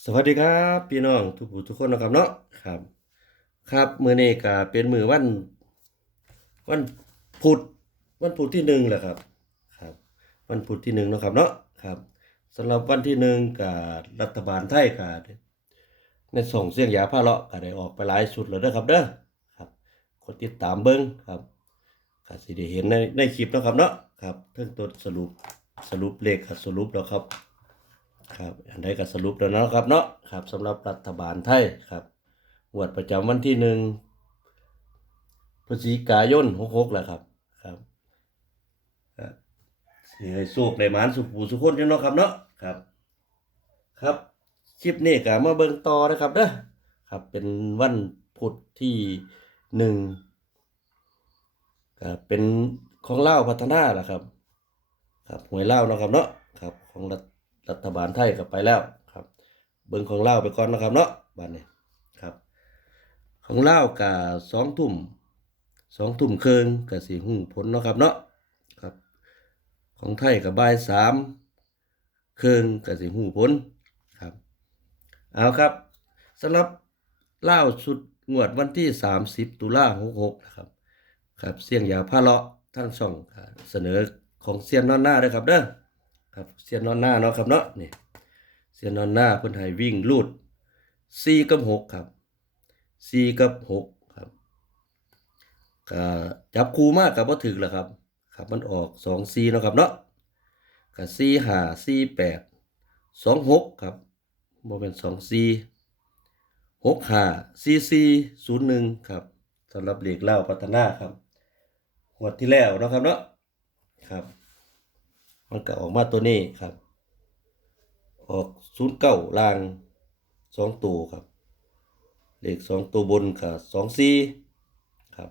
สวัสดีครับพี่น้องทุกผู้ทุกคนนะครับเนาะครับ ครับมือนี้ก็เป็นมือวัน วันพุธวันพุธที่หนึ่งแหละครับครับ วันพุธที่หนึ่งนะครับเนาะครับสำหรับวันที่หนึ่งกับรัฐบาลไทยก็ได้ในส่งเสียงยาผ้าเลาะก็ได้ออกไปหลายชุดแล้วเด้อครับเด้อครับกดติดตามเบิ่งครับก็สิได้เห็นในในคลิปนะครับเนาะครับเทิงตัวสรุปสรุปเลขครับสรุปแล้วครับ ครับอันใดก็สรุปแล้วนะครับเนาะครับสำหรับรัฐบาลไทยครับงวดประจำวันที่หนึ่งพฤศจิกายนหกหกแหละครับครับครับสิให้สูกในหมานสุขผู้สุขคนเนาะครับเนาะครับ ครับคลิปนี้ก็มาเบิ่งต่อนะครับเด้อครับเป็นวันพุธที่หนึ่งก็เป็นของเล่าพัฒนาแหละครับ ครับหวยเล่าเนาะครับเนาะครับของรัฐ รัฐบาลไทยก็ไปแล้วครับ เบิ่งของเล่าไปก่อนนะครับเนาะบัดนี้ครับ ของเล่าวกะสองทุ่มสองทุ่มครึ่งกะสีหูผลเนาะครับเนาะครับ ของไทยกับบ่ายสามครึ่งกะสีหูผลครับเอาครับสำหรับเล่าสุดงวดวันที่ 30 ตุลาหกหกนะครับครับเสียงยาผ้าเลาะทั้งช่องเสนอของเสียนนอนหน้าด้วยครับเด้อ ครับเสียนนอนหน้าเนาะครับเนาะนี่เสียนนอนหน้าเพิ่นให้วิ่งลูด4กับ6ครับ4กับ6ครับก็จับคู่มากกับบ่ถึกแหละครับครับมันออก2 4เนาะครับเนาะก็4 5 4 8 2 6ครับบ่แม่น2 4 6 5 4 4 0 1ครับสำหรับเหลขเล่าพัฒนาครับงวดที่แล้วเนาะครับเนาะครับ มันก็ออกมาตัวนี้ครับ ออกศูนย์เก้าลางสองตัวครับเลขสองตัวบนกับสองสี่ครับ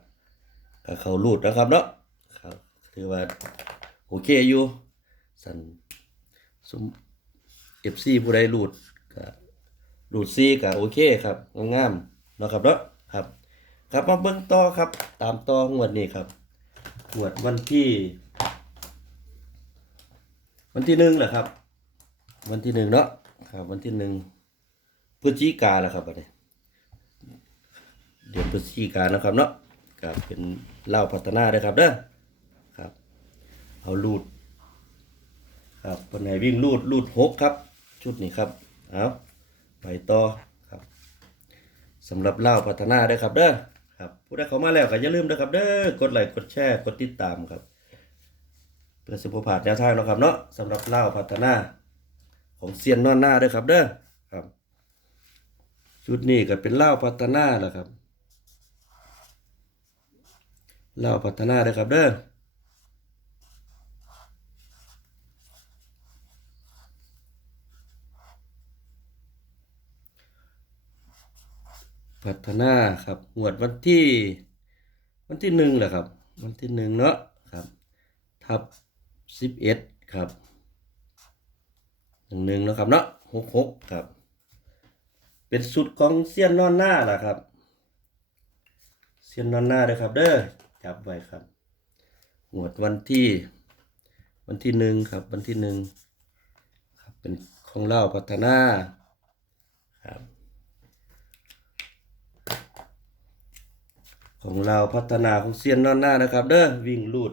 ก็เขารูดนะครับเนาะครับถือว่าโอเคอยู่สันซุมเอฟซีผู้ใดรูดก็รูดซีก็โอเคครับงามๆเนาะครับเนาะครับ ครับมาเบิ่งต่อครับ ตามต่องวดนี้ครับงวดวันที่ วันที่หนึ่งแหละครับ วันที่หนึ่งเนาะครับ วันที่หนึ่งพฤศจิกาแหละครับอันนี้เดือนพฤศจิกานะครับเนาะครับเป็นเล่าพัฒนาเด้อครับเด้อครับเอาลูดครับวันไหนวิ่งลูดลูดหกครับ ชุดนี้ครับเอาไปต่อครับสำหรับเล่าพัฒนาเด้อครับเด้อครับผู้ใดเข้ามาแล้วก็อย่าลืมนะครับเด้อกดไลค์กดแชร์กดติดตามครับ เพื่อสุขภาพแนวทางเนาะครับเนาะสำหรับเล่าพัฒนาของเซียนนอนหน้าด้อครับเด้อครับ ชุดนี้ก็เป็นเล่าพัฒนาแหละครับเล่าพัฒนาเด้อครับเด้อพัฒนาครับงวดวันที่ วันที่หนึ่งแหละครับ วันที่หนึ่งเนาะครับ ทับ สิบเอ็ดครับหนึ่งหนึ่งนะครับเนาะหกหกครับ เป็นสุดของเซียนนอนหน้าล่ะครับเซียนนอนหน้าเลยครับ เด้อจับไว้ครับหมวดวันที่ วันที่หนึ่งครับ วันที่หนึ่งครับเป็นของเล่าพัฒนาครับของเราพัฒนาของเซียนนอนหน้านะครับ เด้อวิ่งลูด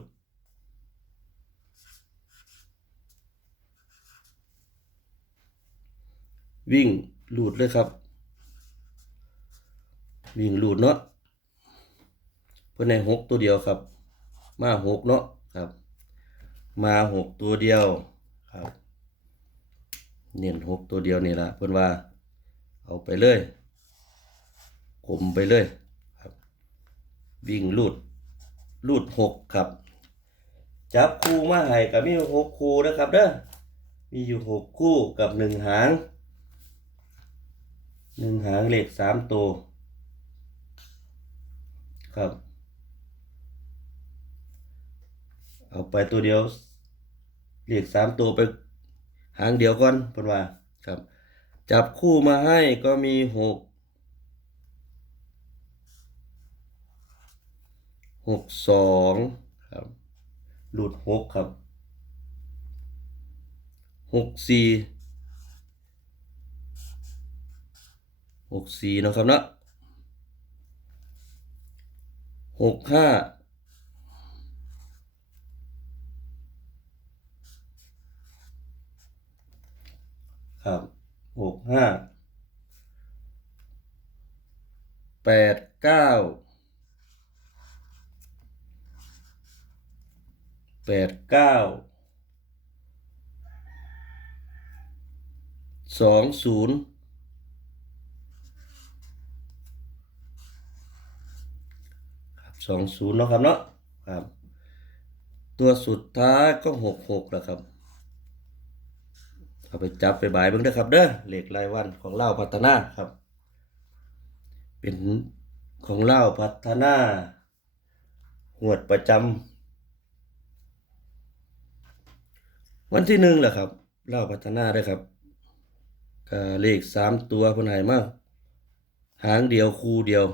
วิ่งหลูดเลยครับ วิ่งหลูดเนาะเพื่อนในหกตัวเดียวครับ มาหกเนาะครับ มาหกตัวเดียวครับเน้นหกตัวเดียวนี่ละเพื่อนว่า เอาไปเลยกลมไปเลยครับ วิ่งลูดลูดหกครับ จับคู่มาให้กับมีหกคู่นะครับเด้อมีอยู่หกคู่กับหนึ่งหาง หนึ่งหางเลขสามตัวครับ เอาไปตัวเดียวเลขสามตัวไปหางเดียวก่อนเพิ่นว่าครับ จับคู่มาให้ก็มีหกหกสองครับ หลุดหกครับหกสี่ หกสี่นะครับนะหกห้าครับหกห้าแปดเก้าแปดเก้าสองศูนย์ ครับ สองศูนย์เนาะครับเนาะครับ ตัวสุดท้ายก็หกหกแล้วครับเอาไปจับไปบายเบิ่งเด้อครับเด้อเหลขรายวันของเล่าพัฒนาครับ เป็นของเล่าพัฒนาหวดประจำวันที่หนึ่งแหละครับเล่าพัฒนาได้ครับเลขสามตัวพนให้มาก หางเดียวคู่เดียว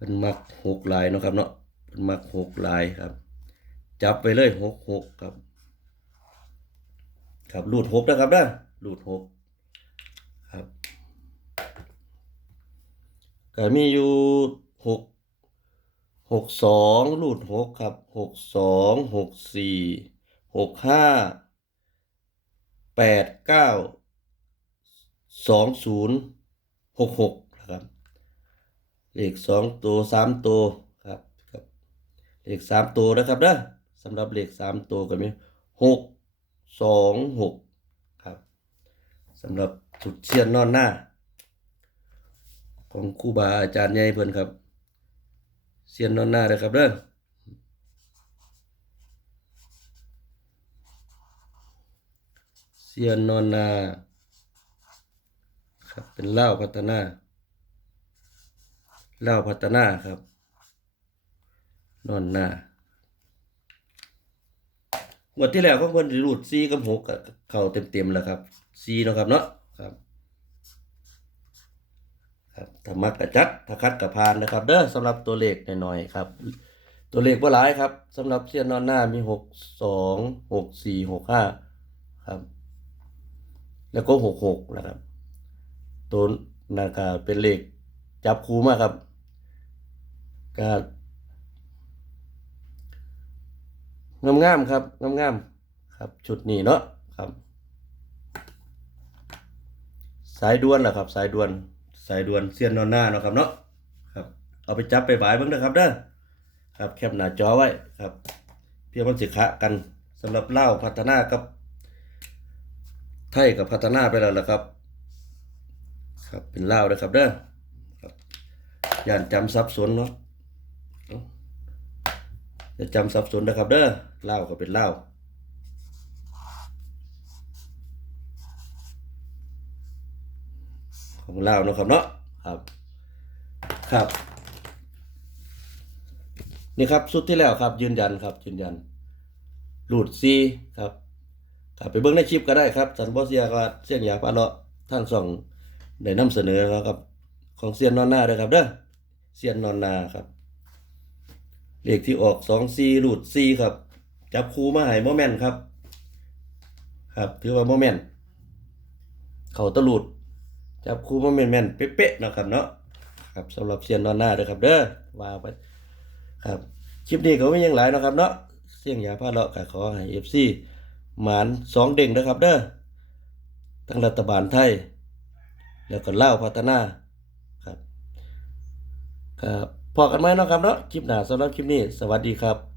เป็นมักหกลายเนาะครับเนาะเป็นมักหกลายครับ จับไปเลยหกหกครับ ครับรูดหกนะครับนะรูดหกครับก็มีอยู่หกหกสองรูดหกครับหกสองหกสี่หกห้าแปดเก้าสองศูนย์หกหก เลขสองตัวสามตัวครับครับเลขสามตัวนะครับนะสำหรับเลขสามตัวก็มีหกสองหกครับสำหรับสุดเชียนนอนหน้า ของครูบาอาจารย์ใหญ่เพิ่อนครับเซียนนอนหน้านะครับเด้อเซียนนอนนาครับเป็นเล่าพัฒนา เล่าวพัฒนาครับ นอนหน้างวดที่แล้วก็เพิ่นรูดซีกับหกเข้าเต็มๆแล้วครับซีเนาะครับเนาะครับครับถ้ามักกะจัดถ้าคัดกระพานนะครับ เด้อสำหรับตัวเลขหน่อยๆครับ ตัวเลขบ่าหลายครับสำหรับเชียนนอนหน้ามีหกสองหกสี่หกห้าครับ แล้วก็หกหกนะครับตัวนาคาเป็นเลขจับคูมากครับ ก็งามๆครับงามๆครับ ชุดนี้เนาะครับ สายด่วนเหรอครับ สายด่วน สายด่วนเสียนนอนหน้าเนาะครับเนาะครับ เอาไปจับไปบายเบิ่งเด้อครับเด้อครับแคปหน้าจอไว้ครับ เพื่อมันสิคะกันสำหรับเล่าพัฒนากับไทยกับพัฒนาไปแล้วละครับ ครับเป็นเล่านะครับเด้อครับย่านจำสับสนเนาะ อย่าจำสับสนนะครับเด้อเล่าก็เป็นเล่าของเล่านะครับเนาะครับครับ นี่ครับสุดที่แล้วครับยืนยันครับยืนยันหลุดซีครับครับไปเบิ่งในคลิปก็ได้ครับสันบอเซียก็เสียงอยากปาเลาะท่างช่องได้นำเสนอแล้วครับ ของเซียนนอนหน้าด้วยครับเด้อเซียนนอนนาครับ เลขที่ออกสองซีหลุดซีครับ จับคูมาให้โมแมนต์ครับ ครับถือว่าโมแมนต์เขาตะหลุดจับคูโมาแม่นแม่นเป๊ะๆเนาะครับเนาะครับสำหรับเซียนนอนหน้าด้วยครับ เด้อว่าไปครับคลิปนี้ก็ไม่ยังหลายเนาะครับเนาะเสี่ยงยาพาเลาะก็ขอให้เอฟซีหมานสองเด้งนะครับ เด้อทั้งรัฐบาลไทย แล้วก็เล่าพัฒนาครับครับ พอกันไหมนะครับเนาะคลิปหน้าสำหรับคลิปนี้ สวัสดีครับ